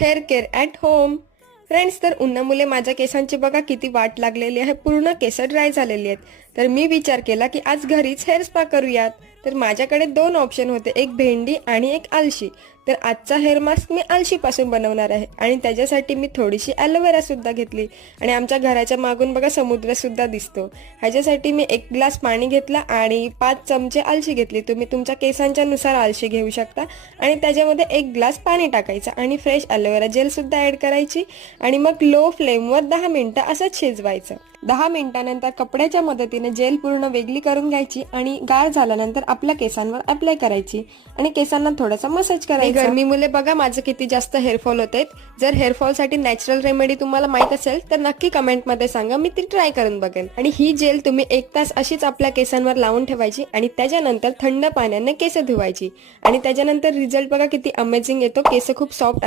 Hair care at home. Friends, तर उन्हामुळे माझ्या केसांची बघा किती वाट लागलेली आहे, पूर्ण केस ड्राय झालेली आहेत. तर मी विचार केला की आज घरीच हेअर स्पा करूयात. तर माझ्याकडे दोन ऑप्शन होते, एक भेंडी आणि एक आळशी. तर आजचा हेअर मास्क मी आळशीपासून बनवणार आहे आणि त्याच्यासाठी मी थोडीशी ॲलोवेरा सुद्धा घेतली. आणि आमच्या घराच्या मागून बघा समुद्र सुद्धा दिसतो. ह्याच्यासाठी मी 1 ग्लास पाणी घेतला आणि 5 चमचे आळशी घेतली. तुम्ही तुमच्या केसांच्या नुसार आळशी घेऊ शकता. आणि त्याच्यामध्ये 1 ग्लास पाणी टाकायचं आणि फ्रेश ॲलोवेरा जेल सुद्धा ऍड करायची आणि मग लो फ्लेमवर 10 मिनिटं असंच शिजवायचं. 10 मिनिटानंतर कपड्याच्या मदतीने जेल पूर्ण वेगळी करून घ्यायची आणि गार झाल्यानंतर आपल्या केसांवर अप्लाय करायची आणि केसांना थोडासा मसाज करायचा. गरमीमुळे बघा माझं किती जास्त हेअरफॉल होते. जर हेअरफॉलसाठी नॅचरल रेमेडी तुम्हाला माहित असेल तर नक्की कमेंटमध्ये सांगा, मी ती ट्राय करून बघेन. आणि ही जेल तुम्ही 1 तास अशीच आपल्या केसांवर लावून ठेवायची आणि त्याच्यानंतर थंड पाण्याने केस धुवायची आणि त्याच्यानंतर रिझल्ट बघा किती अमेझिंग येतो. केस खूप सॉफ्ट